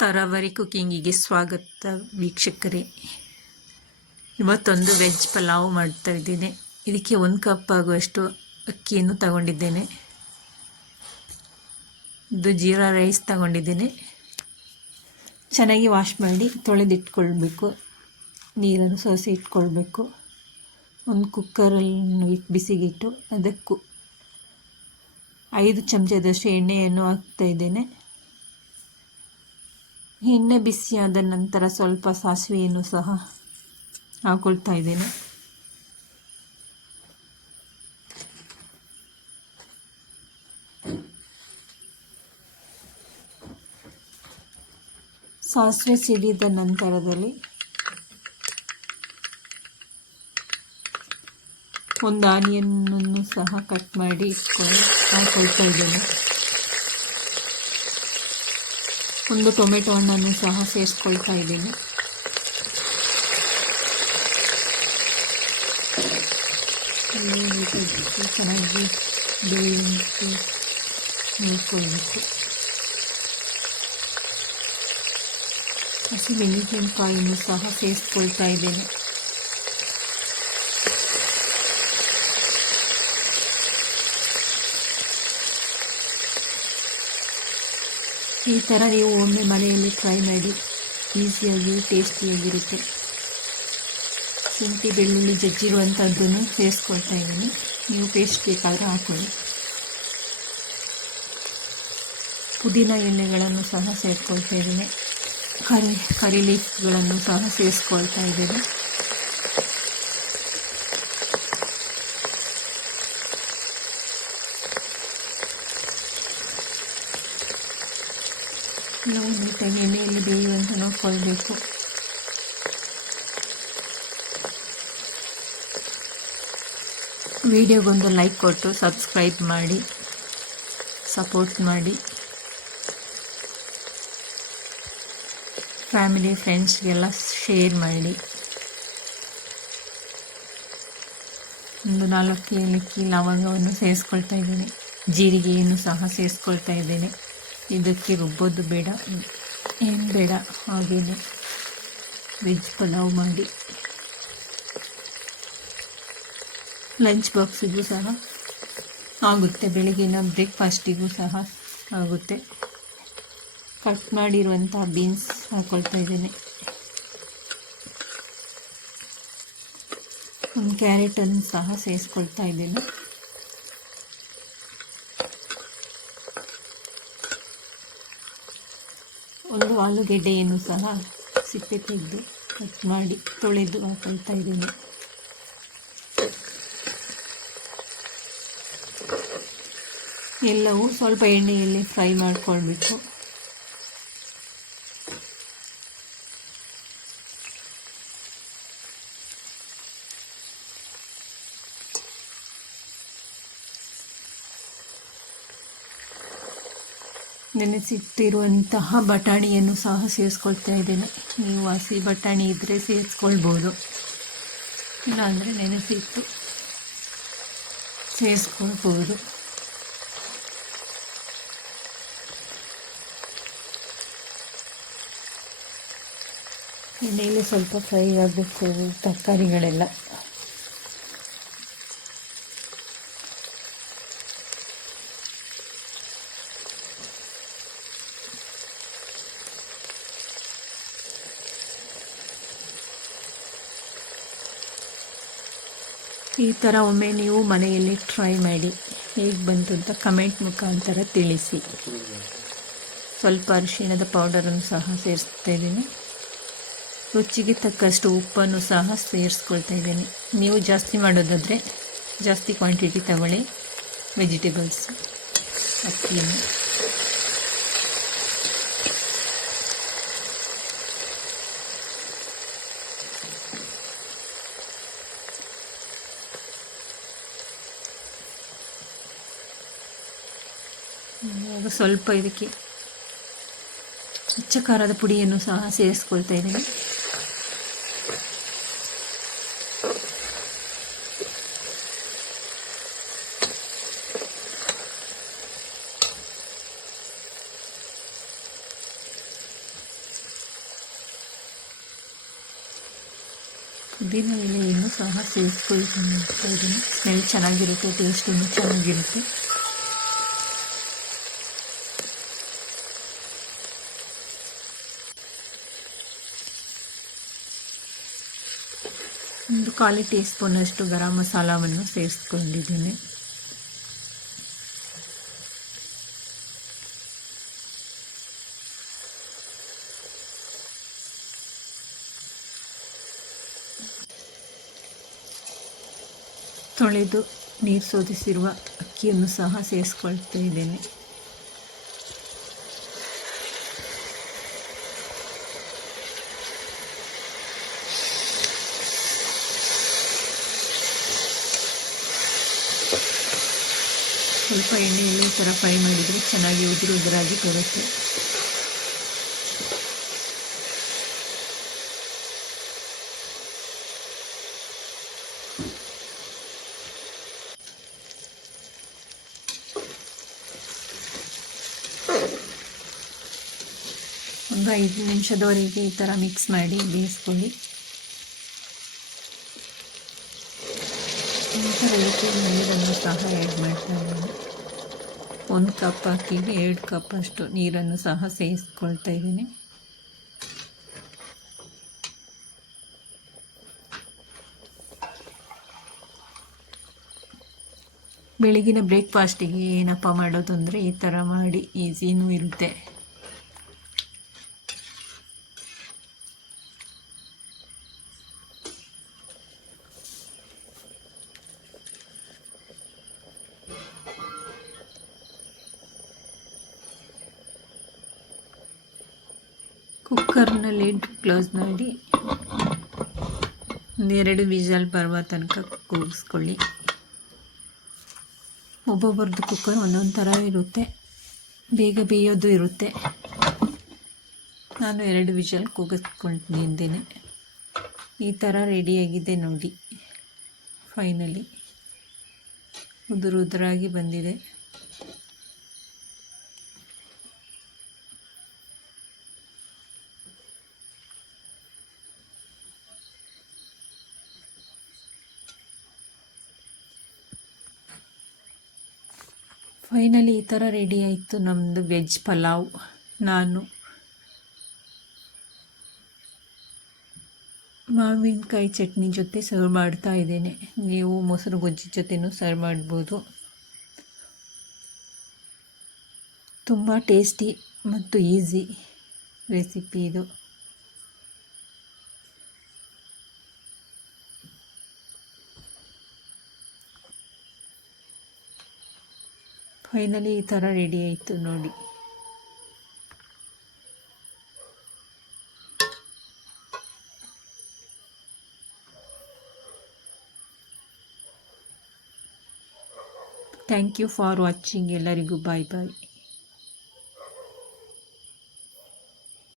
ತರಾವರಿ ಕುಕ್ಕಿಂಗಿಗೆ ಸ್ವಾಗತ ವೀಕ್ಷಕರೇ. ಇವತ್ತೊಂದು ವೆಜ್ ಪಲಾವ್ ಮಾಡ್ತಾ ಇದ್ದೇನೆ. ಇದಕ್ಕೆ 1 ಕಪ್ ಆಗುವಷ್ಟು ಅಕ್ಕಿಯನ್ನು ತಗೊಂಡಿದ್ದೇನೆ. ಇದು ಜೀರಾ ರೈಸ್ ತಗೊಂಡಿದ್ದೇನೆ. ಚೆನ್ನಾಗಿ ವಾಶ್ ಮಾಡಿ ತೊಳೆದಿಟ್ಕೊಳ್ಬೇಕು. ನೀರನ್ನು ಸೋಸಿ ಇಟ್ಕೊಳ್ಬೇಕು. ಒಂದು ಕುಕ್ಕರಲ್ಲಿ ಬಿಸಿಗಿಟ್ಟು ಅದಕ್ಕೂ 5 ಚಮಚದಷ್ಟು ಎಣ್ಣೆಯನ್ನು ಹಾಕ್ತಾ ಇದ್ದೇನೆ. ಎಣ್ಣೆ ಬಿಸಿಯಾದ ನಂತರ ಸ್ವಲ್ಪ ಸಾಸಿವೆಯನ್ನು ಸಹ ಹಾಕೊಳ್ತಾ ಇದ್ದೇನೆ. ಸಾಸಿವೆ ಸಿಡಿದ ನಂತರದಲ್ಲಿ ಒಂದು ಆನಿಯನ್ನನ್ನು ಸಹ ಕಟ್ ಮಾಡಿ ಹಾಕೊಳ್ತಾ ಇದ್ದೇನೆ. ಒಂದು ಟೊಮೆಟೊ ಹಣ್ಣನ್ನು ಸಹ ಸೇರಿಸ್ಕೊಳ್ತಾ ಇದ್ದೀನಿ. ಚೆನ್ನಾಗಿ ಬೇಯುವಂತೆ ನೋಡ್ಕೊಳ್ಬೇಕು. ಹಸಿಮೆಣಸಿನಕಾಯಿಯನ್ನು ಸಹ ಸೇರಿಸ್ಕೊಳ್ತಾ ಇದ್ದೇನೆ. ಈ ಥರ ನೀವು ಒಮ್ಮೆ ಮನೆಯಲ್ಲಿ ಟ್ರೈ ಮಾಡಿ, ಈಸಿಯಾಗಿ ಟೇಸ್ಟಿಯಾಗಿರುತ್ತೆ. ಶುಂಠಿ ಬೆಳ್ಳುಳ್ಳಿ ಜಜ್ಜಿರುವಂಥದ್ದನ್ನು ಸೇರಿಸ್ಕೊಳ್ತಾ ಇದ್ದೀನಿ. ನೀವು ಪೇಸ್ಟ್ ಬೇಕಾದರೆ ಹಾಕೊಳ್ಳಿ. ಪುದೀನ ಎಲೆಗಳನ್ನು ಸಹ ಸೇರಿಸ್ಕೊಳ್ತಾ ಇದ್ದೀನಿ. ಕರಿ ಲೀಫ್ಗಳನ್ನು ಸಹ ಸೇರಿಸ್ಕೊಳ್ತಾ ಇದ್ದೀನಿ. ನಾವು ನೀಟಾಗಿ ಎಣ್ಣೆಯಲ್ಲಿ ಬೇಯುವಂತೆ ನೋಡ್ಕೊಳ್ಬೇಕು. ವಿಡಿಯೋಗೊಂದು ಲೈಕ್ ಕೊಟ್ಟು ಸಬ್ಸ್ಕ್ರೈಬ್ ಮಾಡಿ, ಸಪೋರ್ಟ್ ಮಾಡಿ. ಫ್ಯಾಮಿಲಿ ಫ್ರೆಂಡ್ಸ್ಗೆಲ್ಲ ಶೇರ್ ಮಾಡಿ. ಒಂದು 4 ಏಲಕ್ಕಿ ಲವಂಗವನ್ನು ಸೇರಿಸ್ಕೊಳ್ತಾ ಇದ್ದೀನಿ. ಜೀರಿಗೆಯನ್ನು ಸಹ ಸೇರಿಸ್ಕೊಳ್ತಾ ಇದ್ದೇನೆ. ಇದಕ್ಕೆ ರುಬ್ಬೋದು ಬೇಡ, ಏನು ಬೇಡ, ಹಾಗೆಯೇ ವೆಜ್ ಪಲಾವ್ ಮಾಡಿ ಲಂಚ್ ಬಾಕ್ಸಿಗೂ ಸಹ ಆಗುತ್ತೆ. ಬೆಳಗಿನ ಬ್ರೇಕ್ಫಾಸ್ಟಿಗೂ ಸಹ ಆಗುತ್ತೆ. ಕಟ್ ಮಾಡಿರುವಂಥ ಬೀನ್ಸ್ ಹಾಕ್ಕೊಳ್ತಾ ಇದ್ದೇನೆ. ಒಂದು ಕ್ಯಾರೆಟನ್ನು ಸಹ ಸೇರಿಸ್ಕೊಳ್ತಾ ಇದ್ದೇನೆ. ಒಂದು ಆಲೂಗೆಡ್ಡೆಯನ್ನು ಸಹ ಸಿಪ್ಪೆ ತೆಗೆದು ಕಟ್ ಮಾಡಿ ತೊಳೆದು ಹಾಕೊಳ್ತಾ ಇದ್ದೀನಿ. ಎಲ್ಲವೂ ಸ್ವಲ್ಪ ಎಣ್ಣೆಯಲ್ಲಿ ಫ್ರೈ ಮಾಡಿಕೊಳ್ಬೇಕು. ನೆನೆಸಿಟ್ಟಿರುವಂತಹ ಬಟಾಣಿಯನ್ನು ಸಹ ಸೇರಿಸ್ಕೊಳ್ತಾ ಇದ್ದೇನೆ. ನೀವು ಹಸಿ ಬಟಾಣಿ ಇದ್ದರೆ ಸೇರಿಸ್ಕೊಳ್ಬೋದು, ಇಲ್ಲಾಂದರೆ ನೆನೆಸಿಟ್ಟು ಸೇರಿಸ್ಕೊಳ್ಬೋದು. ಎಣ್ಣೆಯಲ್ಲಿ ಸ್ವಲ್ಪ ಫ್ರೈ ಆಗಬೇಕು ತರಕಾರಿಗಳೆಲ್ಲ. ಈ ಥರ ಒಮ್ಮೆ ನೀವು ಮನೆಯಲ್ಲಿ ಟ್ರೈ ಮಾಡಿ, ಹೇಗೆ ಬಂತು ಅಂತ ಕಮೆಂಟ್ ಮುಖಾಂತರ ತಿಳಿಸಿ. ಸ್ವಲ್ಪ ಅರಿಶಿಣದ ಪೌಡರನ್ನು ಸಹ ಸೇರಿಸ್ತಾ ಇದ್ದೀನಿ. ರುಚಿಗೆ ತಕ್ಕಷ್ಟು ಉಪ್ಪನ್ನು ಸಹ ಸೇರಿಸ್ಕೊಳ್ತಾ ಇದ್ದೀನಿ. ನೀವು ಜಾಸ್ತಿ ಮಾಡೋದಾದರೆ ಜಾಸ್ತಿ ಕ್ವಾಂಟಿಟಿ ತಗೊಳ್ಳಿ ವೆಜಿಟೇಬಲ್ಸ್ ಅಕ್ಕಿಯನ್ನು. ಇವಾಗ ಸ್ವಲ್ಪ ಇದಕ್ಕೆ ಅಚ್ಚ ಖಾರದ ಪುಡಿಯನ್ನು ಸಹ ಸೇರಿಸ್ಕೊಳ್ತಾ ಇದ್ದೀನಿ. ಪುದೀನ ಎಲೆಯನ್ನು ಸಹ ಸೇರಿಸ್ಕೊಳ್ತಾ ಇದ್ದೀನಿ. ಸ್ಮೆಲ್ ಚೆನ್ನಾಗಿರುತ್ತೆ, ಟೇಸ್ಟೂ ಚೆನ್ನಾಗಿರುತ್ತೆ. ಒಂದು 1/4 ಟೀ ಸ್ಪೂನಷ್ಟು ಗರಂ ಮಸಾಲವನ್ನು ಸೇರಿಸ್ಕೊಂಡಿದ್ದೀನಿ. ತೊಳೆದು ನೀರು ಸೋದಿಸಿರುವ ಅಕ್ಕಿಯನ್ನು ಸಹ ಸೇರಿಸ್ಕೊಳ್ತಾ ಇದ್ದೇನೆ. ಸ್ವಲ್ಪ ಎಣ್ಣೆಯಲ್ಲಿ ಈ ಥರ ಫ್ರೈ ಮಾಡಿದರೆ ಚೆನ್ನಾಗಿ ಉದುರಾಗಿ ಬರುತ್ತೆ. ಒಂದು 5 ನಿಮಿಷದವರೆಗೆ ಈ ಥರ ಮಿಕ್ಸ್ ಮಾಡಿ ಬೇಯಿಸ್ಕೊಳ್ಳಿ. ನಂತರ ಇದಕ್ಕೆ ನೀರನ್ನು ಸಹ ಆ್ಯಡ್ ಮಾಡ್ತಾ ಇದ್ದೀನಿ. 1 ಕಪ್ ಅಕ್ಕಿಗೆ 2 ಕಪ್ ಅಷ್ಟು ನೀರನ್ನು ಸಹ ಸೇರಿಸ್ಕೊಳ್ತಾ ಇದ್ದೀನಿ. ಬೆಳಗಿನ ಬ್ರೇಕ್ಫಾಸ್ಟಿಗೆ ಏನಪ್ಪ ಮಾಡೋದು ಅಂದರೆ ಈ ಥರ ಮಾಡಿ, ಈಸಿನೂ ಇರುತ್ತೆ. ಕುಕ್ಕರ್ನ ಲಿಡ್ ಕ್ಲೋಸ್ ಮಾಡಿ 2 ವಿಷಲ್ ಬರುವ ತನಕ ಕೂಗಿಸ್ಕೊಳ್ಳಿ. ಒಬ್ಬೊಬ್ಬರದ್ದು ಕುಕ್ಕರ್ ಒಂದೊಂದು ಥರ ಇರುತ್ತೆ, ಬೇಗ ಬೇಯೋದು ಇರುತ್ತೆ. ನಾನು 2 ವಿಷಲ್ ಕೂಗಿಸ್ಕೊಂಡಿದ್ದೇನೆ. ಈ ಥರ ರೆಡಿಯಾಗಿದೆ ನೋಡಿ. ಫೈನಲಿ ಉದುರಾಗಿ ಬಂದಿದೆ. ಫೈನಲಿ ಈ ಥರ ರೆಡಿ ಆಯಿತು ನಮ್ಮದು ವೆಜ್ ಪಲಾವ್. ನಾನು ಮಾವಿನಕಾಯಿ ಚಟ್ನಿ ಜೊತೆ ಸರ್ವ್ ಮಾಡ್ತಾ ಇದ್ದೇನೆ. ನೀವು ಮೊಸರು ಗೊಜ್ಜಿ ಜೊತೆನೂ ಸರ್ವ್ ಮಾಡ್ಬೋದು. ತುಂಬ ಟೇಸ್ಟಿ ಮತ್ತು ಈಸಿ ರೆಸಿಪಿ ಇದು. ಫೈನಲಿ ಈ ಥರ ರೆಡಿ ಆಯಿತು ನೋಡಿ. Thank you for watching. ಎಲ್ಲರಿಗೂ ಬಾಯ್ ಬಾಯ್.